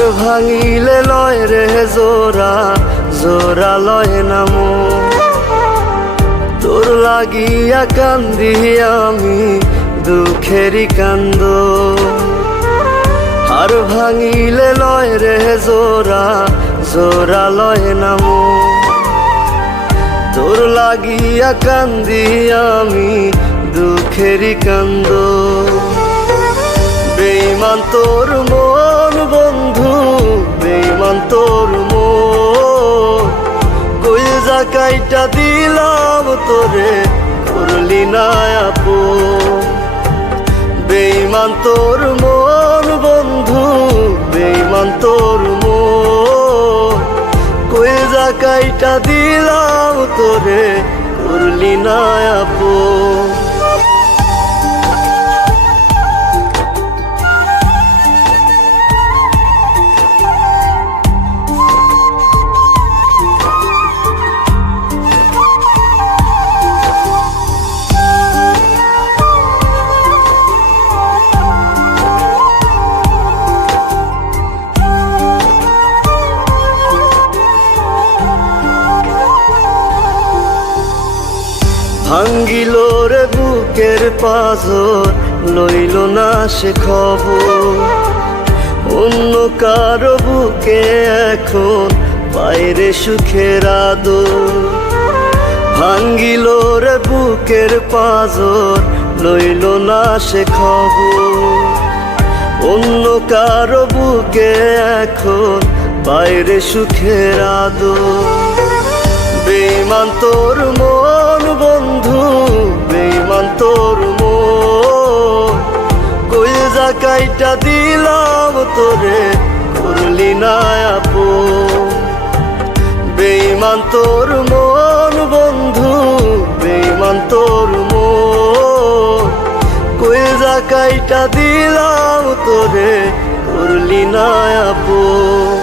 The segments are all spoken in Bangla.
হার ভাঙিলে লয় রে জোড়া জোড়া লয় না মন। তোর লাগিয়া কান্দি আমি দুঃখেরই কান্দ। হার ভাঙিলে লয় রে জোড়া জোড়া লয় না মন। তোর লাগিয়া কান্দি আমি দুঃখেরই কান্দ। বেঈমান তোর মন বন্ধু, বেঈমান তোর মন। কইজা কাইটা দিলাম তোরে, করলি না আপন। বেঈমান তোর মন বন্ধু, বেঈমান তোর মন। কইজা কাইটা দিলাম তোরে, করলি না আপন। ভাঙ্গিল রে বুকের পাঁজর, লইল না সে খবর। অন্য কারো বুকে এখন বাইরে সুখের আদর। ভাঙ্গিল রে বুকের পাঁজর, লইল না সে খবর। অন্য কারো বুকে এখন বাইরে সুখের আদর। বেঈমান তোর মন বন্ধু, বেঈমান তোর মন। কইজা কাইটা দিলাম তোরে, করলি না আপন। বেঈমান তোর মন বন্ধু, বেঈমান তোর মন। কইজা কাইটা দিলাম তোরে, করলি না আপন।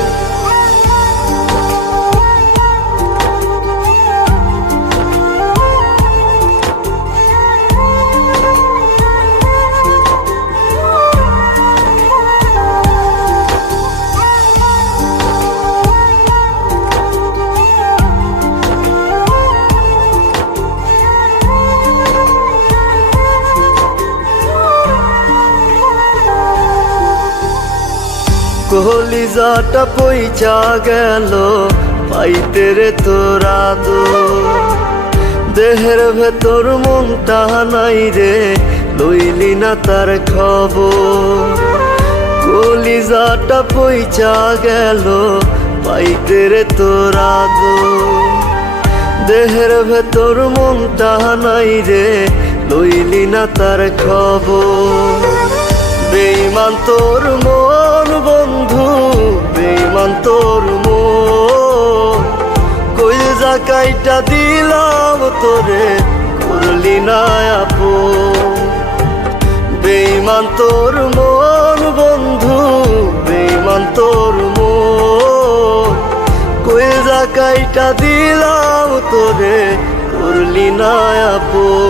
কলিজাটা পইচা গেল পাইতে রে তোরা দো। দেহের ভেতর মনটা নাই রে, লইলি না তার খবর। কলিজাটা পইচা গেল পাইতে রে তোরা দো। দেহের ভেতর মনটা নাই রে, লইলি না তার খবর। বেঈমান তোর মন বন্ধু, বেঈমান তোর মন। কইজা কাইটা দিলাম তোরে, করলি না আপন। বেঈমান তোর মন বন্ধু, বেঈমান তোর মন। কইজা কাইটা দিলাম তোরে, করলি না আপন।